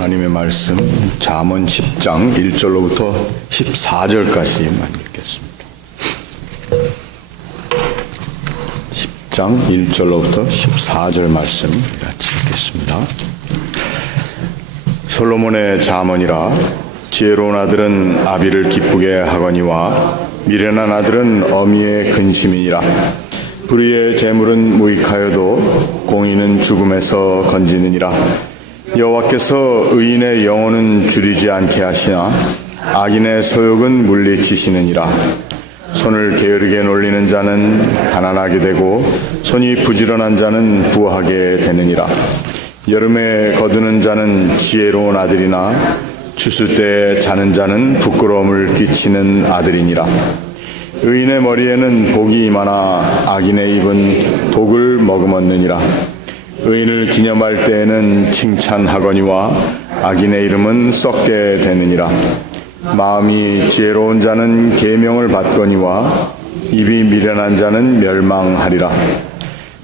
하나님의 말씀 잠언 10장 1절로부터 14절까지만 읽겠습니다. 10장 1절로부터 14절 말씀 같이 읽겠습니다. 솔로몬의 잠언이라. 지혜로운 아들은 아비를 기쁘게 하거니와 미련한 아들은 어미의 근심이니라. 불의의 재물은 무익하여도 공의는 죽음에서 건지느니라. 여호와께서 의인의 영혼은 줄이지 않게 하시나 악인의 소욕은 물리치시느니라. 손을 게으르게 놀리는 자는 가난하게 되고 손이 부지런한 자는 부하게 되느니라. 여름에 거두는 자는 지혜로운 아들이나 추수 때에 자는 자는 부끄러움을 끼치는 아들이니라. 의인의 머리에는 복이 임하나 악인의 입은 독을 머금었느니라. 의인을 기념할 때에는 칭찬하거니와 악인의 이름은 썩게 되느니라. 마음이 지혜로운 자는 계명을 받거니와 입이 미련한 자는 멸망하리라.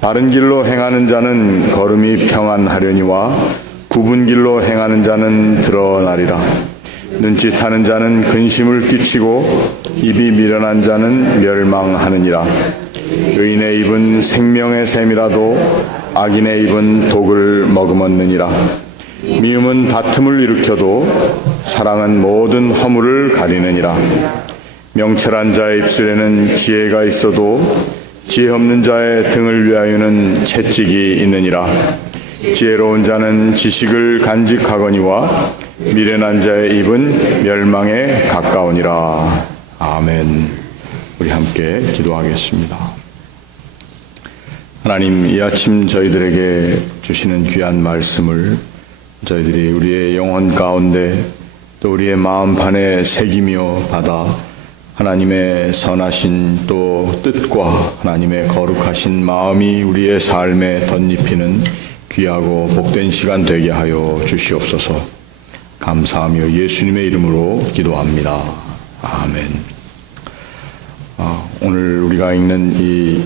바른 길로 행하는 자는 걸음이 평안하려니와 굽은 길로 행하는 자는 드러나리라. 눈짓하는 자는 근심을 끼치고 입이 미련한 자는 멸망하느니라. 의인의 입은 생명의 샘이라도 악인의 입은 독을 머금었느니라. 미움은 다툼을 일으켜도 사랑은 모든 허물을 가리느니라. 명철한 자의 입술에는 지혜가 있어도 지혜 없는 자의 등을 위하여는 채찍이 있느니라. 지혜로운 자는 지식을 간직하거니와 미련한 자의 입은 멸망에 가까우니라. 아멘. 우리 함께 기도하겠습니다. 하나님, 이 아침 저희들에게 주시는 귀한 말씀을 저희들이 우리의 영혼 가운데 또 우리의 마음판에 새기며 받아 하나님의 선하신 또 뜻과 하나님의 거룩하신 마음이 우리의 삶에 덧입히는 귀하고 복된 시간 되게 하여 주시옵소서. 감사하며 예수님의 이름으로 기도합니다. 아멘. 오늘 우리가 읽는 이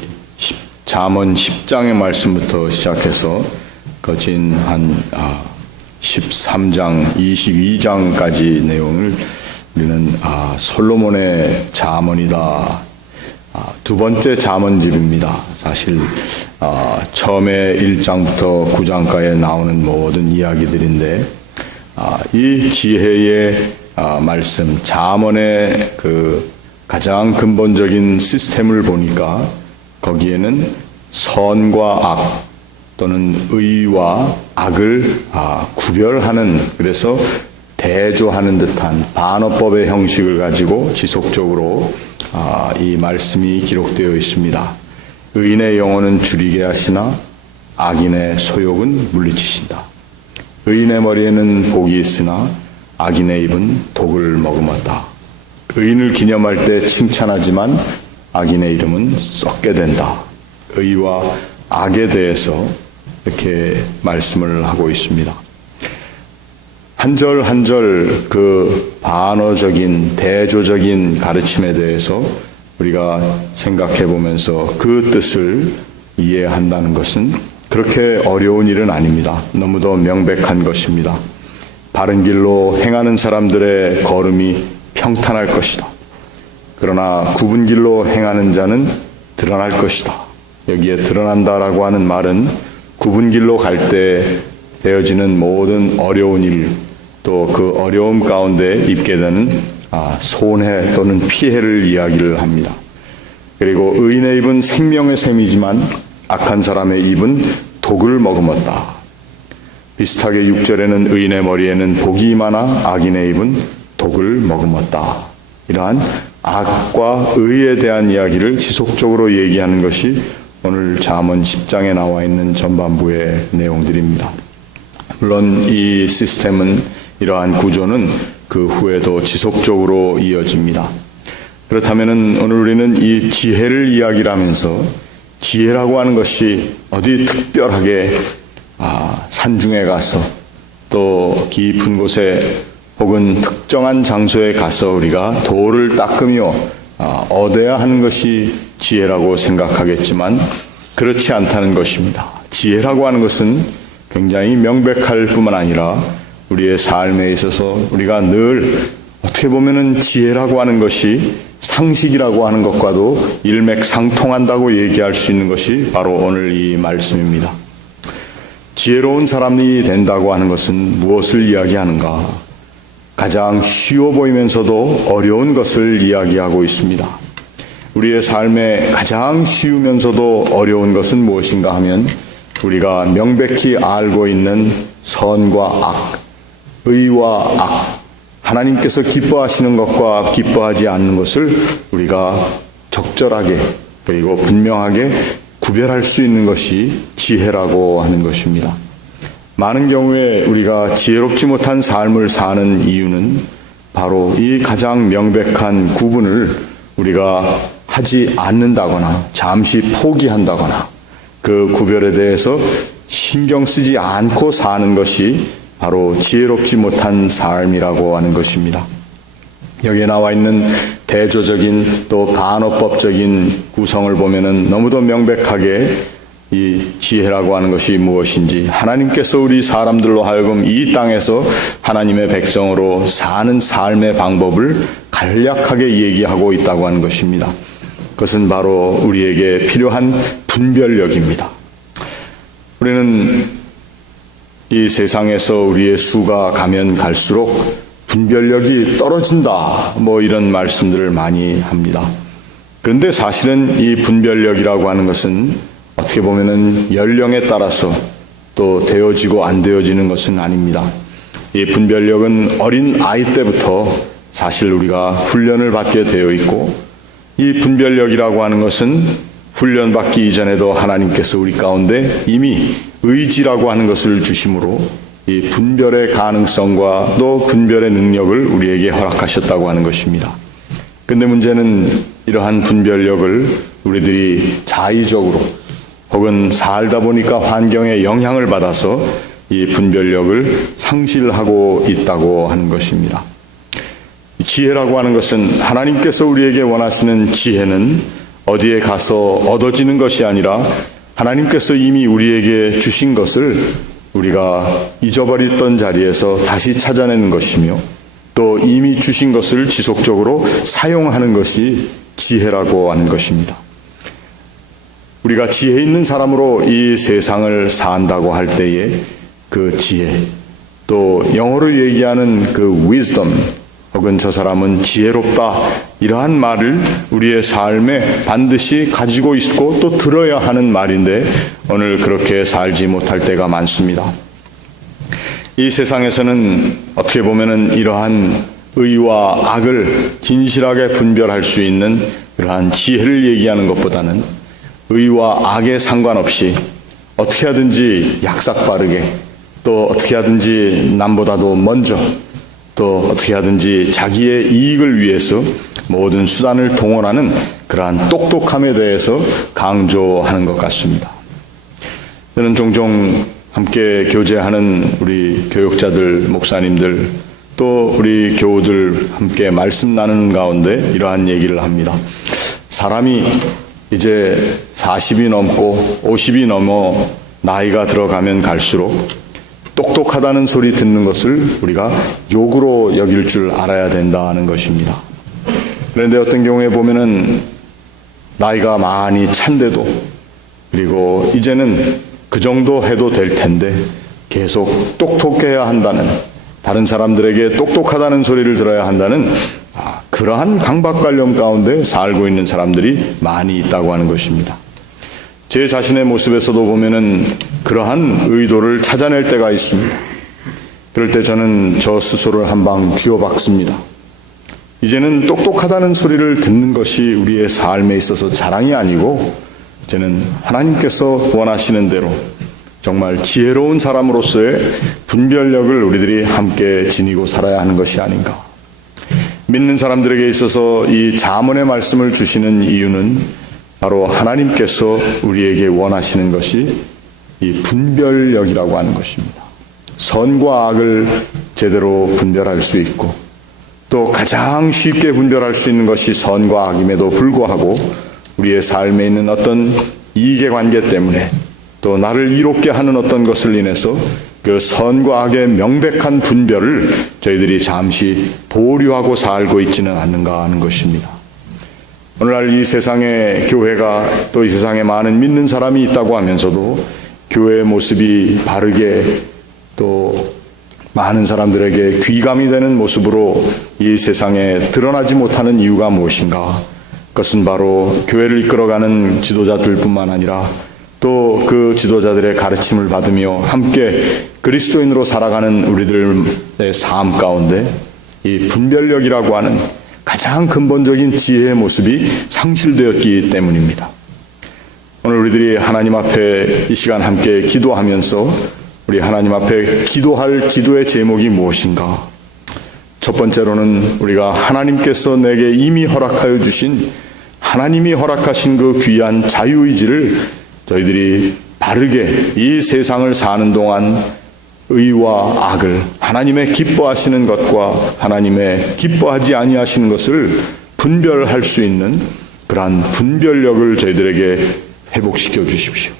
잠언 10장의 말씀부터 시작해서 거진 한 13장, 22장까지 내용을 우리는 솔로몬의 잠언이다. 두 번째 잠언집입니다. 사실 처음에 1장부터 9장까지 나오는 모든 이야기들인데 이 지혜의 말씀, 잠언의 그 가장 근본적인 시스템을 보니까 거기에는 선과 악 또는 의와 악을 구별하는, 그래서 대조하는 듯한 반어법의 형식을 가지고 지속적으로 이 말씀이 기록되어 있습니다. 의인의 영혼은 줄이게 하시나 악인의 소욕은 물리치신다. 의인의 머리에는 복이 있으나 악인의 입은 독을 머금었다. 의인을 기념할 때 칭찬하지만 악인의 이름은 썩게 된다. 의와 악에 대해서 이렇게 말씀을 하고 있습니다. 한 절 한 절 그 반어적인 대조적인 가르침에 대해서 우리가 생각해 보면서 그 뜻을 이해한다는 것은 그렇게 어려운 일은 아닙니다. 너무도 명백한 것입니다. 바른 길로 행하는 사람들의 걸음이 평탄할 것이다. 그러나 굽은 길로 행하는 자는 드러날 것이다. 여기에 드러난다라고 하는 말은 굽은 길로 갈 때 되어지는 모든 어려운 일, 또 그 어려움 가운데 입게 되는 손해 또는 피해를 이야기를 합니다. 그리고 의인의 입은 생명의 샘이지만 악한 사람의 입은 독을 머금었다. 비슷하게 6절에는 의인의 머리에는 복이 임하나 악인의 입은 독을 머금었다. 이러한 악과 의에 대한 이야기를 지속적으로 얘기하는 것이 오늘 잠언 10장에 나와 있는 전반부의 내용들입니다. 물론 이 시스템은, 이러한 구조는 그 후에도 지속적으로 이어집니다. 그렇다면 오늘 우리는 이 지혜를 이야기를 하면서 지혜라고 하는 것이 어디 특별하게 산중에 가서 또 깊은 곳에 혹은 특정한 장소에 가서 우리가 돌을 닦으며 얻어야 하는 것이 지혜라고 생각하겠지만 그렇지 않다는 것입니다. 지혜라고 하는 것은 굉장히 명백할 뿐만 아니라 우리의 삶에 있어서 우리가 늘 어떻게 보면은 지혜라고 하는 것이 상식이라고 하는 것과도 일맥상통한다고 얘기할 수 있는 것이 바로 오늘 이 말씀입니다. 지혜로운 사람이 된다고 하는 것은 무엇을 이야기하는가? 가장 쉬워 보이면서도 어려운 것을 이야기하고 있습니다. 우리의 삶에 가장 쉬우면서도 어려운 것은 무엇인가 하면 우리가 명백히 알고 있는 선과 악, 의와 악, 하나님께서 기뻐하시는 것과 기뻐하지 않는 것을 우리가 적절하게 그리고 분명하게 구별할 수 있는 것이 지혜라고 하는 것입니다. 많은 경우에 우리가 지혜롭지 못한 삶을 사는 이유는 바로 이 가장 명백한 구분을 우리가 하지 않는다거나 잠시 포기한다거나 그 구별에 대해서 신경 쓰지 않고 사는 것이 바로 지혜롭지 못한 삶이라고 하는 것입니다. 여기에 나와 있는 대조적인 또 간어법적인 구성을 보면은 너무도 명백하게 이 지혜라고 하는 것이 무엇인지 하나님께서 우리 사람들로 하여금 이 땅에서 하나님의 백성으로 사는 삶의 방법을 간략하게 얘기하고 있다고 하는 것입니다. 그것은 바로 우리에게 필요한 분별력입니다. 우리는 이 세상에서 우리의 수가 가면 갈수록 분별력이 떨어진다 이런 말씀들을 많이 합니다. 그런데 사실은 이 분별력이라고 하는 것은 어떻게 보면은 연령에 따라서 또 되어지고 안 되어지는 것은 아닙니다. 이 분별력은 어린 아이 때부터 사실 우리가 훈련을 받게 되어 있고 이 분별력이라고 하는 것은 훈련받기 이전에도 하나님께서 우리 가운데 이미 의지라고 하는 것을 주심으로 이 분별의 가능성과 또 분별의 능력을 우리에게 허락하셨다고 하는 것입니다. 근데 문제는 이러한 분별력을 우리들이 자의적으로 혹은 살다 보니까 환경에 영향을 받아서 이 분별력을 상실하고 있다고 하는 것입니다. 지혜라고 하는 것은 하나님께서 우리에게 원하시는 지혜는 어디에 가서 얻어지는 것이 아니라 하나님께서 이미 우리에게 주신 것을 우리가 잊어버렸던 자리에서 다시 찾아내는 것이며 또 이미 주신 것을 지속적으로 사용하는 것이 지혜라고 하는 것입니다. 우리가 지혜 있는 사람으로 이 세상을 산다고 할 때에 그 지혜, 또 영어로 얘기하는 그 wisdom, 혹은 저 사람은 지혜롭다, 이러한 말을 우리의 삶에 반드시 가지고 있고 또 들어야 하는 말인데 오늘 그렇게 살지 못할 때가 많습니다. 이 세상에서는 어떻게 보면은 이러한 의와 악을 진실하게 분별할 수 있는 그러한 지혜를 얘기하는 것보다는 의와 악에 상관없이 어떻게 하든지 약삭빠르게 또 어떻게 하든지 남보다도 먼저 또 어떻게 하든지 자기의 이익을 위해서 모든 수단을 동원하는 그러한 똑똑함에 대해서 강조하는 것 같습니다. 저는 종종 함께 교제하는 우리 교육자들, 목사님들, 또 우리 교우들 함께 말씀 나누는 가운데 이러한 얘기를 합니다. 사람이 이제 40이 넘고 50이 넘어 나이가 들어가면 갈수록 똑똑하다는 소리 듣는 것을 우리가 욕으로 여길 줄 알아야 된다는 것입니다. 그런데 어떤 경우에 보면은 나이가 많이 찬데도 그리고 이제는 그 정도 해도 될 텐데 계속 똑똑해야 한다는, 다른 사람들에게 똑똑하다는 소리를 들어야 한다는 그러한 강박관념 가운데 살고 있는 사람들이 많이 있다고 하는 것입니다. 제 자신의 모습에서도 보면은 그러한 의도를 찾아낼 때가 있습니다. 그럴 때 저는 저 스스로를 한 방 쥐어박습니다. 이제는 똑똑하다는 소리를 듣는 것이 우리의 삶에 있어서 자랑이 아니고 이제는 하나님께서 원하시는 대로 정말 지혜로운 사람으로서의 분별력을 우리들이 함께 지니고 살아야 하는 것이 아닌가. 믿는 사람들에게 있어서 이 잠언의 말씀을 주시는 이유는 바로 하나님께서 우리에게 원하시는 것이 이 분별력이라고 하는 것입니다. 선과 악을 제대로 분별할 수 있고 또 가장 쉽게 분별할 수 있는 것이 선과 악임에도 불구하고 우리의 삶에 있는 어떤 이익의 관계 때문에 또 나를 이롭게 하는 어떤 것을 인해서 그 선과 악의 명백한 분별을 저희들이 잠시 보류하고 살고 있지는 않는가 하는 것입니다. 오늘날 이 세상에 교회가 또 이 세상에 많은 믿는 사람이 있다고 하면서도 교회의 모습이 바르게 또 많은 사람들에게 귀감이 되는 모습으로 이 세상에 드러나지 못하는 이유가 무엇인가? 그것은 바로 교회를 이끌어가는 지도자들뿐만 아니라 또 그 지도자들의 가르침을 받으며 함께 그리스도인으로 살아가는 우리들의 삶 가운데 이 분별력이라고 하는 가장 근본적인 지혜의 모습이 상실되었기 때문입니다. 오늘 우리들이 하나님 앞에 이 시간 함께 기도하면서 우리 하나님 앞에 기도할 기도의 제목이 무엇인가? 첫 번째로는 우리가 하나님께서 내게 이미 허락하여 주신 하나님이 허락하신 그 귀한 자유의지를 저희들이 바르게 이 세상을 사는 동안 의와 악을 하나님의 기뻐하시는 것과 하나님의 기뻐하지 아니하시는 것을 분별할 수 있는 그러한 분별력을 저희들에게 회복시켜 주십시오.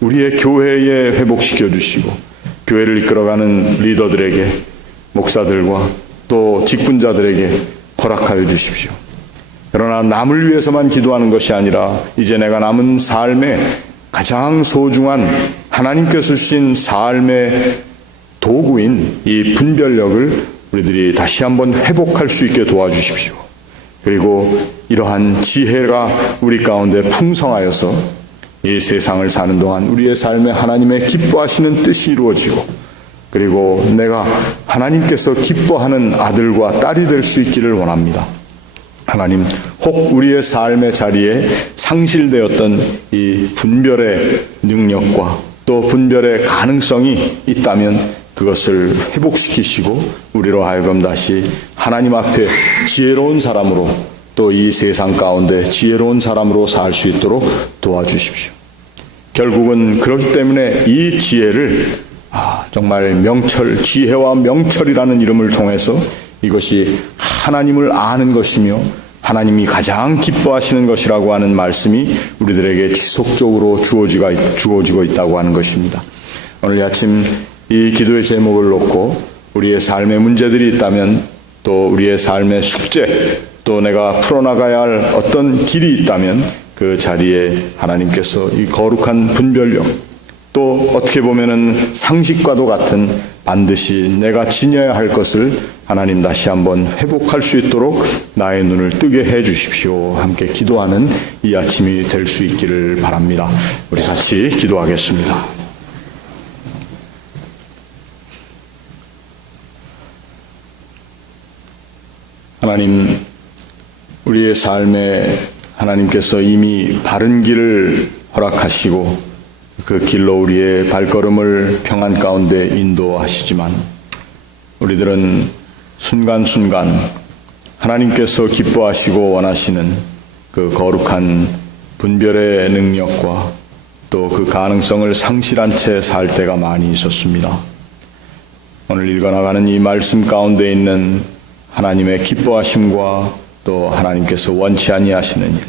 우리의 교회에 회복시켜 주시고 교회를 이끌어가는 리더들에게 목사들과 또 직분자들에게 허락하여 주십시오. 그러나 남을 위해서만 기도하는 것이 아니라 이제 내가 남은 삶에 가장 소중한 하나님께서 주신 삶의 도구인 이 분별력을 우리들이 다시 한번 회복할 수 있게 도와주십시오. 그리고 이러한 지혜가 우리 가운데 풍성하여서 이 세상을 사는 동안 우리의 삶에 하나님의 기뻐하시는 뜻이 이루어지고 그리고 내가 하나님께서 기뻐하는 아들과 딸이 될 수 있기를 원합니다. 하나님, 혹 우리의 삶의 자리에 상실되었던 이 분별의 능력과 또 분별의 가능성이 있다면 그것을 회복시키시고 우리로 하여금 다시 하나님 앞에 지혜로운 사람으로 또 이 세상 가운데 지혜로운 사람으로 살 수 있도록 도와주십시오. 결국은 그렇기 때문에 이 지혜를 정말 명철, 지혜와 명철이라는 이름을 통해서 이것이 하나님을 아는 것이며 하나님이 가장 기뻐하시는 것이라고 하는 말씀이 우리들에게 지속적으로 주어지고 있다고 하는 것입니다. 오늘 아침 이 기도의 제목을 놓고 우리의 삶의 문제들이 있다면 또 우리의 삶의 숙제 또 내가 풀어나가야 할 어떤 길이 있다면 그 자리에 하나님께서 이 거룩한 분별력 또 어떻게 보면은 상식과도 같은 반드시 내가 지녀야 할 것을 하나님 다시 한번 회복할 수 있도록 나의 눈을 뜨게 해 주십시오. 함께 기도하는 이 아침이 될 수 있기를 바랍니다. 우리 같이 기도하겠습니다. 하나님, 우리의 삶에 하나님께서 이미 바른 길을 허락하시고 그 길로 우리의 발걸음을 평안 가운데 인도하시지만 우리들은 순간순간 하나님께서 기뻐하시고 원하시는 그 거룩한 분별의 능력과 또 그 가능성을 상실한 채 살 때가 많이 있었습니다. 오늘 읽어나가는 이 말씀 가운데 있는 하나님의 기뻐하심과 또 하나님께서 원치 아니하시는 일,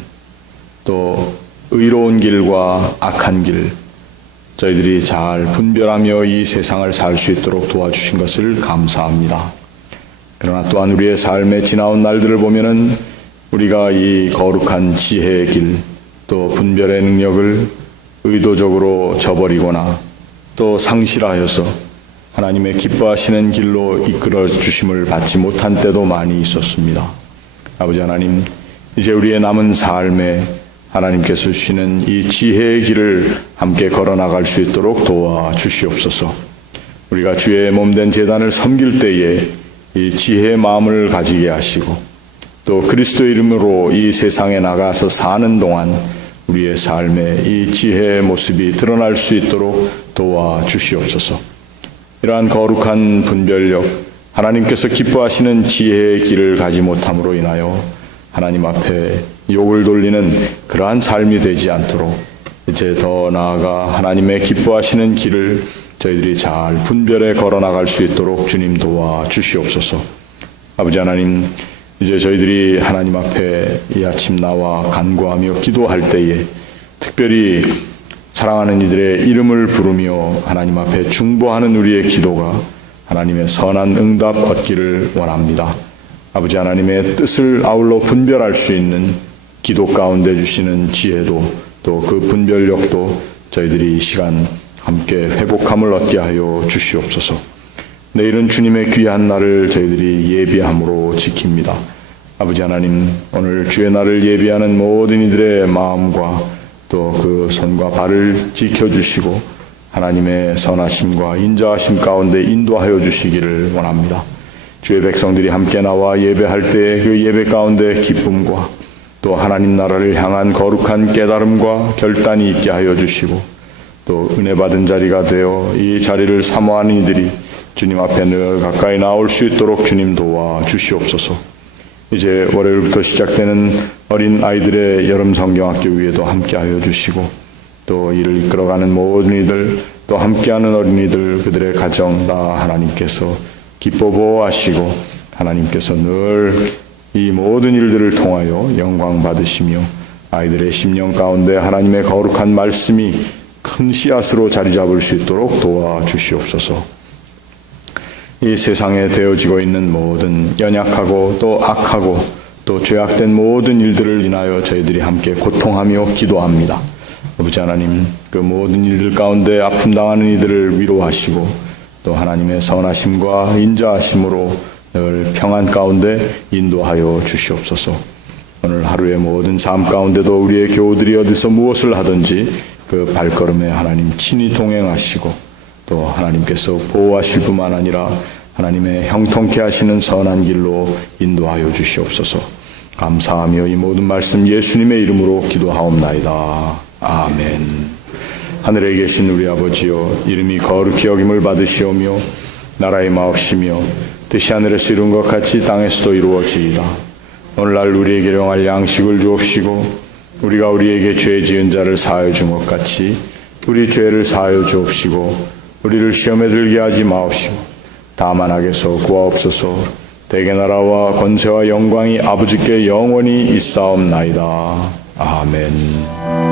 또 의로운 길과 악한 길, 저희들이 잘 분별하며 이 세상을 살 수 있도록 도와주신 것을 감사합니다. 그러나 또한 우리의 삶에 지나온 날들을 보면은 우리가 이 거룩한 지혜의 길, 또 분별의 능력을 의도적으로 저버리거나 또 상실하여서 하나님의 기뻐하시는 길로 이끌어 주심을 받지 못한 때도 많이 있었습니다. 아버지 하나님, 이제 우리의 남은 삶에 하나님께서 주시는 이 지혜의 길을 함께 걸어나갈 수 있도록 도와주시옵소서. 우리가 주의 몸된 제단을 섬길 때에 이 지혜의 마음을 가지게 하시고 또 그리스도 이름으로 이 세상에 나가서 사는 동안 우리의 삶에 이 지혜의 모습이 드러날 수 있도록 도와주시옵소서. 이러한 거룩한 분별력, 하나님께서 기뻐하시는 지혜의 길을 가지 못함으로 인하여 하나님 앞에 욕을 돌리는 그러한 삶이 되지 않도록 이제 더 나아가 하나님의 기뻐하시는 길을 저희들이 잘 분별해 걸어나갈 수 있도록 주님 도와주시옵소서. 아버지 하나님, 이제 저희들이 하나님 앞에 이 아침 나와 간구하며 기도할 때에 특별히 사랑하는 이들의 이름을 부르며 하나님 앞에 중보하는 우리의 기도가 하나님의 선한 응답 얻기를 원합니다. 아버지 하나님의 뜻을 아울러 분별할 수 있는 기도 가운데 주시는 지혜도 또 그 분별력도 저희들이 이 시간 함께 회복함을 얻게 하여 주시옵소서. 내일은 주님의 귀한 날을 저희들이 예비함으로 지킵니다. 아버지 하나님, 오늘 주의 날을 예비하는 모든 이들의 마음과 또 그 손과 발을 지켜주시고 하나님의 선하심과 인자하심 가운데 인도하여 주시기를 원합니다. 주의 백성들이 함께 나와 예배할 때 그 예배 가운데 기쁨과 또 하나님 나라를 향한 거룩한 깨달음과 결단이 있게 하여 주시고 또 은혜 받은 자리가 되어 이 자리를 사모하는 이들이 주님 앞에 늘 가까이 나올 수 있도록 주님 도와 주시옵소서. 이제 월요일부터 시작되는 어린 아이들의 여름 성경학교 위에도 함께하여 주시고 또 이를 이끌어가는 모든 이들 또 함께하는 어린이들 그들의 가정 다 하나님께서 기뻐 보호하시고 하나님께서 늘 이 모든 일들을 통하여 영광 받으시며 아이들의 심령 가운데 하나님의 거룩한 말씀이 큰 씨앗으로 자리 잡을 수 있도록 도와주시옵소서. 이 세상에 되어지고 있는 모든 연약하고 또 악하고 또 죄악된 모든 일들을 인하여 저희들이 함께 고통하며 기도합니다. 아버지 하나님, 그 모든 일들 가운데 아픔 당하는 이들을 위로하시고 또 하나님의 선하심과 인자하심으로 늘 평안 가운데 인도하여 주시옵소서. 오늘 하루의 모든 삶 가운데도 우리의 교우들이 어디서 무엇을 하든지 그 발걸음에 하나님 친히 동행하시고 또 하나님께서 보호하실 뿐만 아니라 하나님의 형통케 하시는 선한 길로 인도하여 주시옵소서. 감사하며 이 모든 말씀 예수님의 이름으로 기도하옵나이다. 아멘. 하늘에 계신 우리 아버지여, 이름이 거룩히 여김을 받으시오며 나라의 마옵시며 뜻이 하늘에서 이룬 것 같이 땅에서도 이루어지이다. 오늘날 우리에게 영할 양식을 주옵시고 우리가 우리에게 죄 지은 자를 사하여 준 것 같이 우리 죄를 사하여 주옵시고 우리를 시험에 들게 하지 마옵시고 다만 악에서 구하옵소서. 대개 나라와 권세와 영광이 아버지께 영원히 있사옵나이다. 아멘.